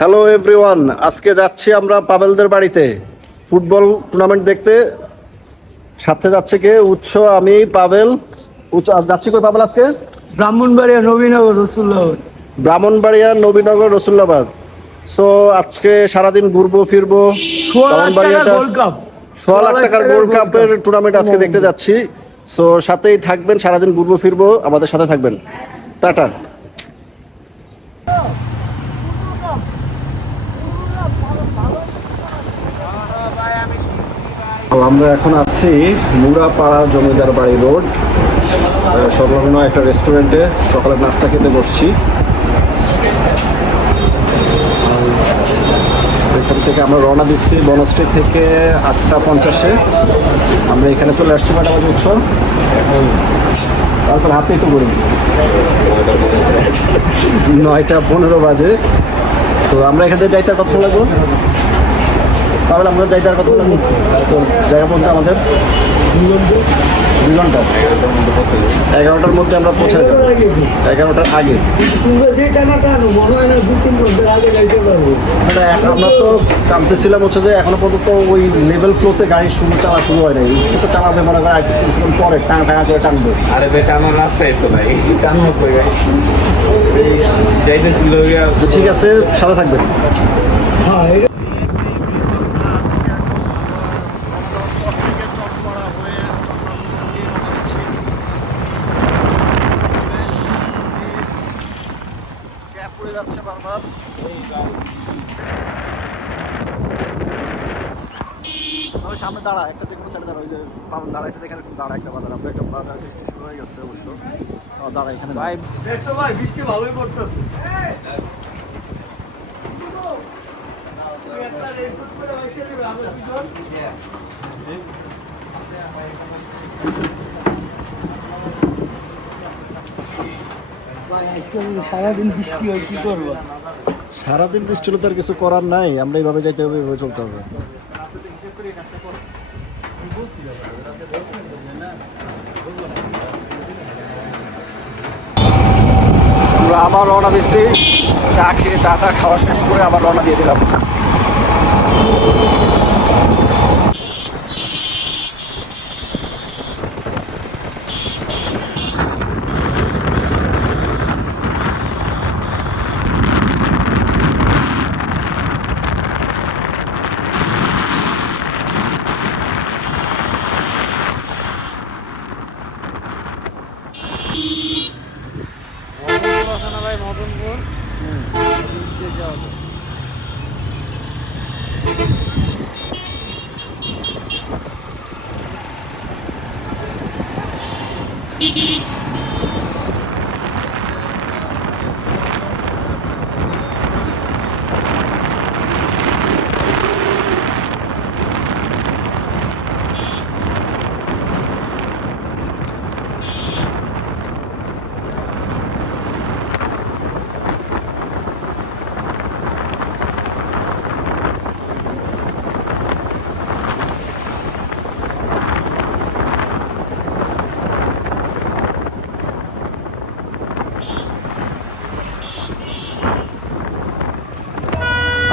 Hello everyone আজকে যাচ্ছি আমরা পাবেলদের বাড়িতে। ফুটবল টুর্নামেন্ট দেখতে। সাথে যাচ্ছে কে? উৎস আমি পাবেল উৎস- যাচ্ছি কই পাবেল আজকে? ব্রাহ্মণবাড়িয়া নবীনগর রসুল্লাহ ব্রাহ্মণবাড়িয়া নবীনগর রসুল্লাবাদ সো আজকে সারাদিন ঘুরবো ফিরবো। ব্রাহ্মণবাড়িয়াটা- সোয়া লাখ টাকার গোল্ড কাপের টুর্নামেন্ট আজকে দেখতে যাচ্ছি। সো সাথেই থাকবেন সারাদিন ঘুরবো ফিরবো। আমাদের সাথে থাকবেন। টাটা। আমরা এখন আসছি মুড়াপাড়া জমিদার বাড়ি রোড সংলগ্ন একটা রেস্টুরেন্টে সকালে নাস্তা খেতে বসছি। এখান থেকে আমরা রওনা দিচ্ছি বনশ্রী থেকে আটটা পঞ্চাশে। আমরা এখানে চলে আসছি বাজে উৎসব। তারপর হাতেই তো করি নয়টা পনেরো বাজে। তো আমরা এখান থেকে যাইতে কত লাগবো। তাহলে আমরা যাইতে আর কত লাগবো জায়গা বলতে আমাদের দুই ঘণ্টা এগারোটার মধ্যে আমরা পৌঁছে যাব এগারোটার আগে। মনে আমরা তো টানতেছিলাম হচ্ছে যে এখনও পর্যন্ত ওই লেভেল ফ্লোতে গাড়ি শুরু চালা শুরু হয় নাই। উচ্চ তো চালাবে মনে করেন কিছুক্ষণ পরে টানা টানা করে টানবে। আরে বেটা আমার রাস্তায় তো নাই টানো যাইতেছিল ঠিক আছে সাথে থাকবেন। হ্যাঁ এটা সামনে দাঁড়া একটা যে কোনো সাইডে বাবন দাঁড়াইছে এখানে দাঁড়া একটা বাজার। আমরা একটা বাজার বৃষ্টি শুরু হয়ে গেছে অবশ্য। দাঁড়া এখানে। ভাই দেখছ ভাই বৃষ্টি ভালোই পড়তেছে। সারাদিন বৃষ্টি হয় কি করব? সারাদিন বৃষ্টি হলে তো আর কিছু করার নাই। আমরা এইভাবে যাইতে হবে এইভাবে চলতে হবে। আমরা আবার রওনা দিচ্ছি। চা খেয়ে চাটা খাওয়া শেষ করে আবার রওনা দিয়ে দিলাম।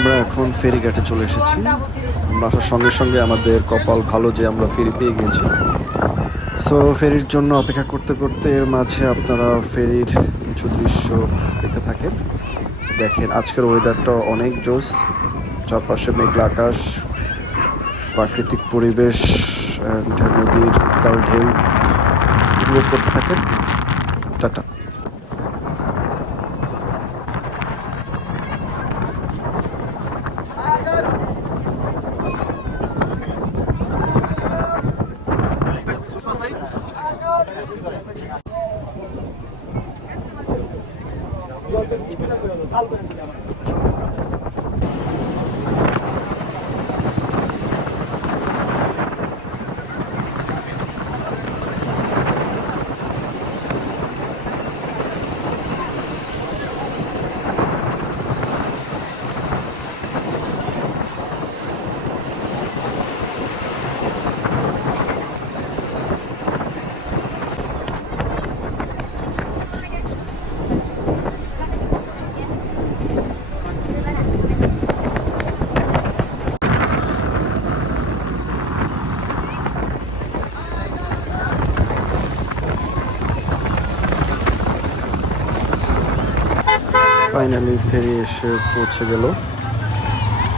আমরা এখন ফেরিঘাটে চলে এসেছি। আমরা আসার সঙ্গে সঙ্গে আমাদের কপাল ভালো যে আমরা ফেরি পেয়ে গেছি সো ফেরির জন্য অপেক্ষা করতে করতে এর মাঝে আপনারা ফেরির কিছু দৃশ্য দেখতে থাকেন। দেখেন, আজকের ওয়েদারটা অনেক জোস চারপাশে মেঘলা আকাশ, প্রাকৃতিক পরিবেশ নদীর উত্তাল ঢেউ। উপভোগ করতে থাকেন। টাটা। ফাইনালি ফেরি এসে পৌঁছে গেল।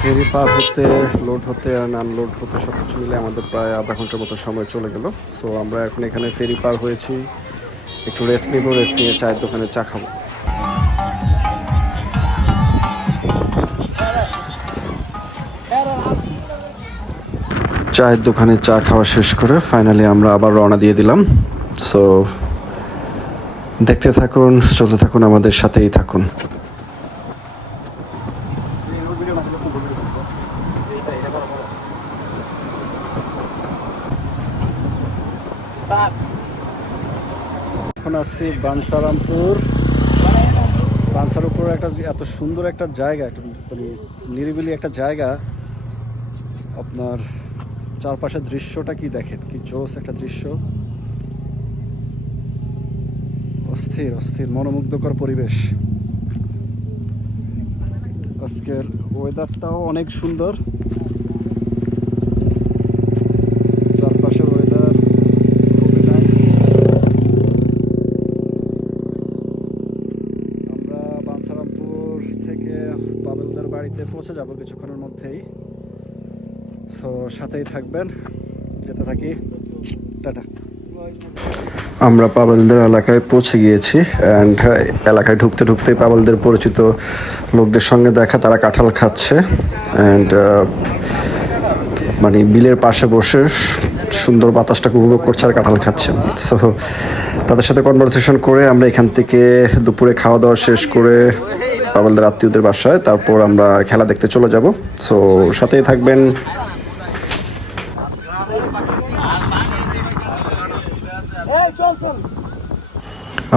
ফেরি পার হতে লোড হতে আর আনলোড হতে সব কিছু মিলে আমাদের প্রায় আধা ঘণ্টার মতো সময় চলে গেল। সো আমরা এখন এখানে ফেরি পার হয়েছি। একটু রেস্ট নিব রেস্ট নিয়ে চায়ের দোকানে চা খাব। চায়ের দোকানে চা খাওয়া শেষ করে ফাইনালি আমরা আবার রওনা দিয়ে দিলাম। সো দেখতে থাকুন, চলতে থাকুন, আমাদের সাথেই থাকুন এখন আসছি বানসারামপুর বানসারামপুর একটা এত সুন্দর একটা জায়গা, একটা মানে নিরিবিলি একটা জায়গা। আপনার চারপাশের দৃশ্যটা কি দেখেন? কি জোস একটা দৃশ্য। অস্থির অস্থির, মনোমুগ্ধকর পরিবেশ। আজকের ওয়েদারটাও অনেক সুন্দর। থেকে পাবেলদের বাড়িতে পৌঁছে যাব কিছুক্ষণের মধ্যেই। সো সাথেই থাকবেন। যেতে থাকি। টাটা। আমরা পাবেলদের এলাকায় পৌঁছে গিয়েছি অ্যান্ড এলাকায় ঢুকতে ঢুকতেই পাবেলদের পরিচিত লোকদের সঙ্গে দেখা, তারা কাঁঠাল খাচ্ছে অ্যান্ড মানে বিলের পাশে বসে সুন্দর বাতাসটাকে উপভোগ করছে আর কাঁঠাল খাচ্ছে। সো তাদের সাথে কনভারসেশন করে আমরা এখান থেকে দুপুরে খাওয়া দাওয়া শেষ করে পাবেলদের আত্মীয়দের বাসায়, তারপর আমরা খেলা দেখতে চলে যাব। সো সাথেই থাকবেন।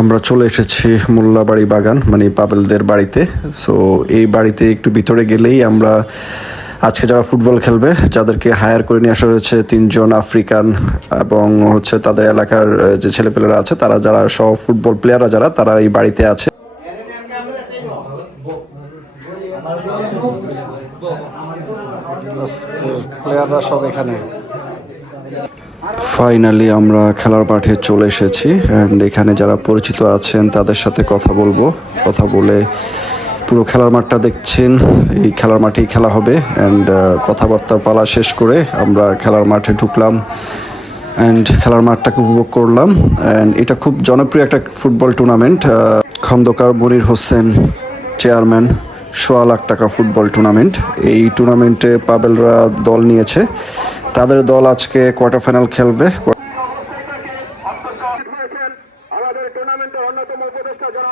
আমরা চলে এসেছি মোল্লাবাড়ি বাগান মানে পাবেলদের বাড়িতে। সো এই বাড়িতে একটু ভিতরে গেলেই আমরা আজকে যারা ফুটবল খেলবে, যাদেরকে হায়ার করে নিয়ে আসা হয়েছে তিনজন আফ্রিকান এবং হচ্ছে তাদের এলাকার যে ছেলেপেলেরা আছে, তারা যারা সব ফুটবল প্লেয়াররা যারা, তারা এই বাড়িতে আছে। প্লেয়াররা সব এখানে। ফাইনালি আমরা খেলার মাঠে চলে এসেছি অ্যান্ড এখানে যারা পরিচিত আছেন, তাদের সাথে কথা বলব। কথা বলে পুরো খেলার মাঠটা দেখছেন, এই খেলার মাঠেই খেলা হবে অ্যান্ড কথাবার্তার পালা শেষ করে আমরা খেলার মাঠে ঢুকলাম অ্যান্ড খেলার মাঠটাকে উপভোগ করলাম অ্যান্ড এটা খুব জনপ্রিয় একটা football tournament Khondokar Monir Hossain chairman সোয়া লাখ টাকা ফুটবল টুর্নামেন্ট এই টুর্নামেন্টে পাবেলরা দল নিয়েছে। তাদের দল আজকে কোয়ার্টার ফাইনাল খেলবে। হয়েছেন আমাদের টুর্নামেন্টের অন্যতম উপদেষ্টা যারা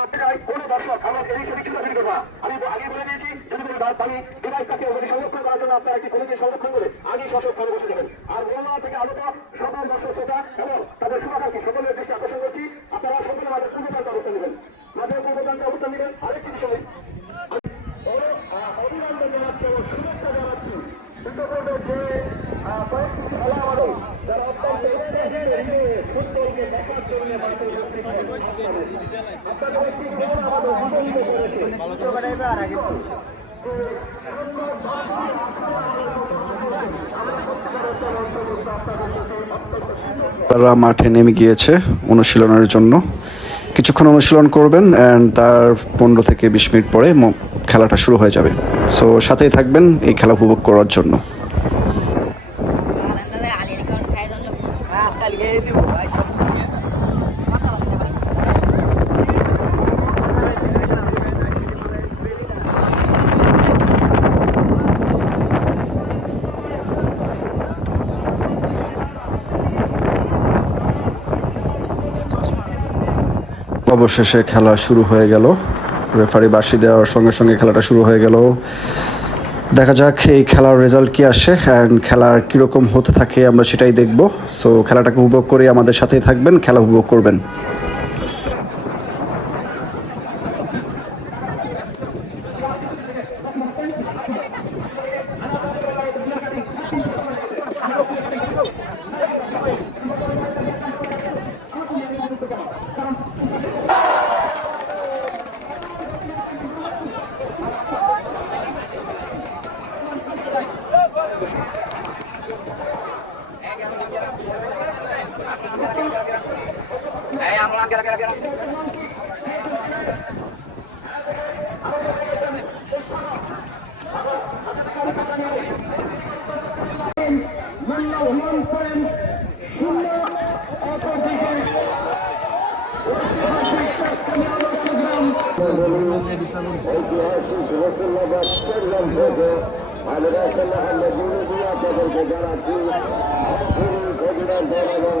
কোন দর্শক আমাকে এই ছবি ছুটে দিতে পারে আমি আগে বলে দিয়েছি যদি কোনো দাঁত ভাঙি ডিভাইস থাকে ওদের সংরক্ষণ করার জন্য আপনারা একটি কমিটি সংরক্ষণ করে আগে সশস্ত্র স্থানে বসে দেবেন আর বলনা থেকে আগত সকল দর্শক শ্রোতা এবং তাদের শুভাকাঙ্ক্ষী সকলের দৃষ্টি আকর্ষণ করছি আপনারা সকলে আমাদের পূর্বপ্রান্ত অবস্থান নেবেন মাঝে পূর্বপ্রান্তে অবস্থান নেবেন আরেকটি বিষয় বড়, আহ, অভিনন্দন জানাচ্ছি এবং শুভেচ্ছা জানাচ্ছি ইতিপূর্বে যে আহ, কয়েকটি খেলা আমাদের যারা অত্যন্ত ফুটবলকে দেখার জন্য মাঠে উপস্থিত হয়েছেন। আপনাদের একটি দল আমাদের বিজয়িত করেছে তারা মাঠে নেমে গিয়েছে অনুশীলনের জন্য। কিছুক্ষণ অনুশীলন করবেন অ্যান্ড তার পনেরো থেকে বিশ মিনিট পরে খেলাটা শুরু হয়ে যাবে। সো সাথেই থাকবেন এই খেলা উপভোগ করার জন্য। অবশেষে খেলা শুরু হয়ে গেল। রেফারি বাসি দেওয়ার সঙ্গে সঙ্গে খেলাটা শুরু হয়ে গেল। দেখা যাক এই খেলার রেজাল্ট কী আসে অ্যান্ড খেলার কীরকম হতে থাকে আমরা সেটাই দেখব। সো খেলাটাকে উপভোগ করে আমাদের সাথেই থাকবেন, খেলা উপভোগ করবেন। আপনাদেরকে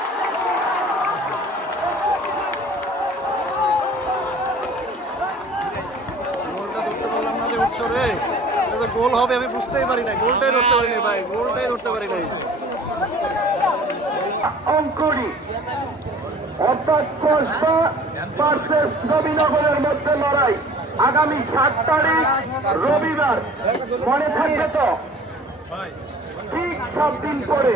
গোলটা ধরতে পারলাম না যে উঠছো রে এটা তো গোল হবে, আমি বুঝতেই পারি না গোলটাই ধরতে পারি না ভাই। গোলটাই ধরতে পারি নাই। অঙ্কুরি। অর্থাৎ কষ্টা ভার্সেস নবীনগরের মধ্যে লড়াই। আগামী সাত তারিখ, রবিবার। মনে থাকবে তো? ঠিক সাত দিন পরে।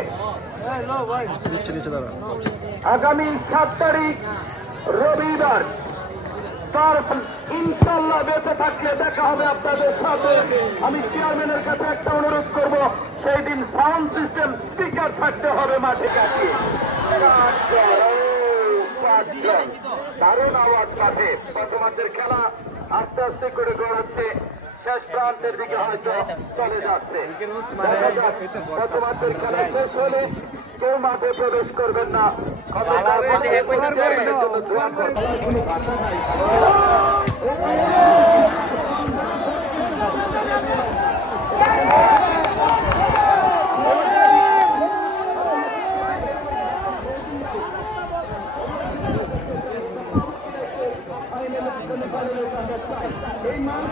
আগামী সাত তারিখ, রবিবার। তার ইনশাল্লাহ বেঁচে থাকলে দেখা হবে আপনাদের সাথে। আমি চেয়ারম্যানের কাছে একটা অনুরোধ করব, সেই দিন সাউন্ড সিস্টেম স্পিকার থাকতে হবে মাঠে। দারুণ আওয়াজ মাঠে। বর্তমানদের খেলা আস্তে আস্তে করে গড়াচ্ছে। শেষ প্রান্তের দিকে হয়তো চলে যাচ্ছে। প্রথমার্ধের খেলা শেষ হলে কেউ মাঠে প্রবেশ করবেন না। খবরদার মাঠে প্রবেশ করবেন না, জন্য দোয়া করবেন। কোনো ভাষা নাই। সেমিফাইনালে আসতে হবে আপনার কাছে এটা আমরা আবদার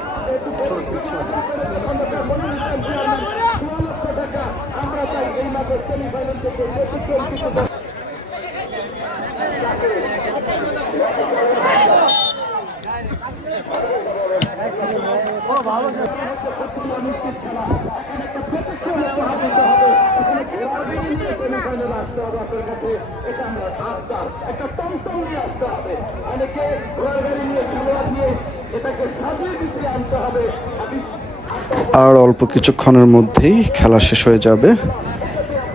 একটা টমটম নিয়ে আসতে হবে অনেকে ঘোড়া গাড়ি নিয়ে খেলোয়াড় নিয়ে আর অল্প কিছুক্ষণের মধ্যেই খেলা শেষ হয়ে যাবে।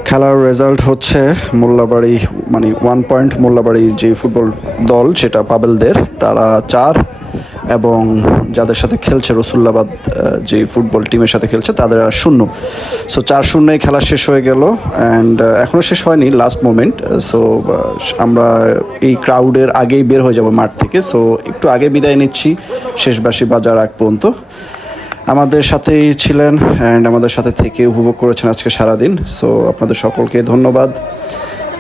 খেলার রেজাল্ট হচ্ছে মোল্লাবাড়ি মানে ওয়ান পয়েন্ট মোল্লাবাড়ি যে ফুটবল দল, সেটা পাবেলদের। তারা চার এবং যাদের সাথে খেলছে রসুল্লাবাদ যে ফুটবল টিমের সাথে খেলছে, তাদের আর শূন্য। সো চার শূন্যই খেলা শেষ হয়ে গেল অ্যান্ড এখনও শেষ হয়নি লাস্ট মোমেন্ট সো আমরা এই ক্রাউডের আগেই বের হয়ে যাব মাঠ থেকে। সো একটু আগে বিদায় নিচ্ছি শেষবাসী বাজার আগ পর্যন্ত। আমাদের সাথেই ছিলেন অ্যান্ড আমাদের সাথে থেকে উপভোগ করেছেন আজকে সারাদিন। সো আপনাদের সকলকে ধন্যবাদ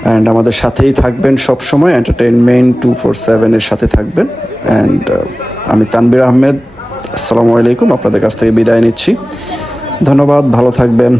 অ্যান্ড আমাদের সাথেই থাকবেন সব সময় এন্টারটেনমেন্ট টু ফোর সেভেনের সাথে থাকবেন অ্যান্ড আমি তানবির আহমেদ আসসালামু আলাইকুম। আপনাদের কাছ থেকে বিদায় নিচ্ছি। ধন্যবাদ ভালো থাকবেন।